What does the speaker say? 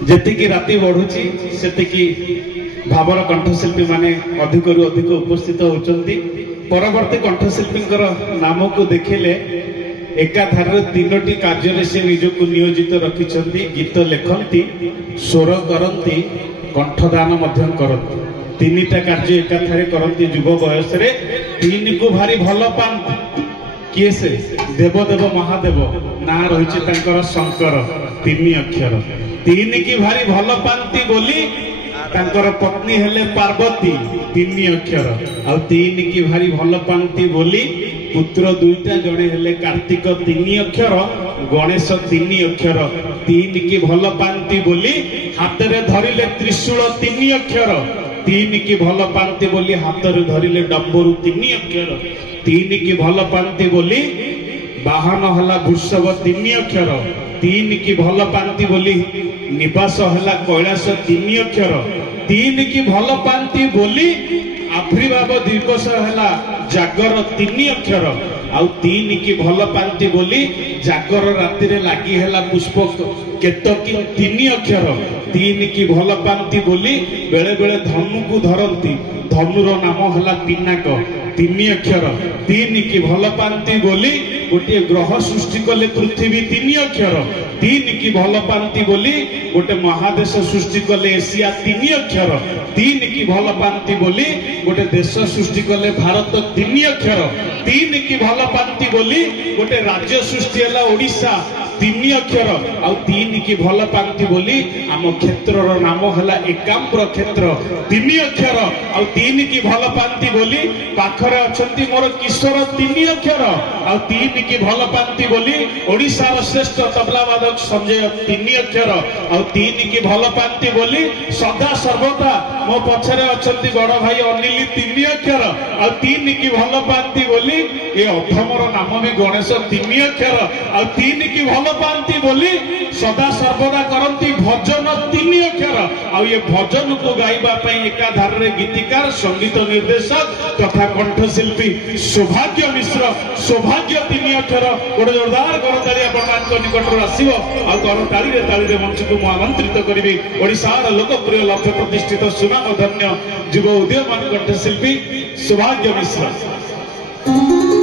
जेतिकी राति बढ़ुची सेतिकी भावर कंठशिल्पी माने अधिकरू अधिक उपस्थित होचंती। परवर्ती कंठशिल्पी नाम को देखिले एकाधार तीनोटी कार्य से निजक नियोजित रखिछंती। गीत लेखंती, स्वर करती, कंठदान मध्यम करती। तीनिटा कार्य एकाधारे करती। युव बयस रे तीन को भारी भल पांती। किए से देवदेव महादेव ना रही तांकर शंकर तीन अक्षर। तीन की भारी भल पांती बोली तांकर पत्नी हेले पार्वती तीन अक्षर। आ तीन की भारी भल पांती बोली पुत्र दुईटा जड़े हेले कार्तिक तीन अक्षर, गणेश तीन अक्षर। तीन की भल पांती बोली हाथ रे धरिले त्रिशूल तीन अक्षर। तीन की भल पांती बोली हाथ रे धरिले डंबरू तीन अक्षर। तीन की भल पांती बोली बाहन हला वृषभ तीन अक्षर। तीन की भल पांती बोली निवास हला कैलाश तीन अक्षर। तीन की भल पांती बोली आविर्भाव दिवस हला जागर तीन अक्षर। आउ तीन की भल पांती बोली जागर राति रे लागी हला पुष्प केतकी तीन अक्षर। तीन की भल पांती बोली बेले बेले धनु को धरती। धनुर नाम हला पिनाक तीन अक्षर। तीन की भल पांती बोली गोटे ग्रह सृष्टि कले पृथ्वी तीन अक्षर। तीन की भल पांती बोली गोटे महादेश सृष्टि कले एशिया तीन अक्षर। तीन की भल पांती बोली गोटे देश सृष्टि कले भारत तीन अक्षर। तीन की भल पांती बोली गोटे राज्य सृष्टि है ओडिशा तीन अक्षर। आउ तीन की भल पांती बोली आम क्षेत्र नाम है एकाम्र क्षेत्र तीन अक्षर। आउ तीन की भल पांती बोली पाखरे अछंती मोर किशोर तीन अक्षर। आउ तीन की भल पांती बोली ओडिशार श्रेष्ठ तबला वादक संजय तीन अक्षर। आउ तीन की भल पांती बोली सदा सर्वदा मो पछरे अछंती बड़ भाई अनिल तीन अक्षर। आउ तीन की भल पांती बोली ए अधमर नाम भी गणेश तीन अक्षर। आउ तीन की भल पांती बोली सदा सर्वदा करती भजन तीन अक्षर। आउ ये भजन को गाइबा पई एकाधार रे गीतिकार, संगीत निर्देशक तथा कंठशिल्पी सौभाग्य मिश्र। सौभाग्य तीन अक्षर। गोटे जोरदार करताली आपण निकट आसो। आ करताली रे मंच को आमंत्रित करी ओडिशार लोकप्रिय लक्ष्य प्रतिष्ठित सुनाम धन्य युव उदीयमान कंठशिल्पी सौभाग्य मिश्र।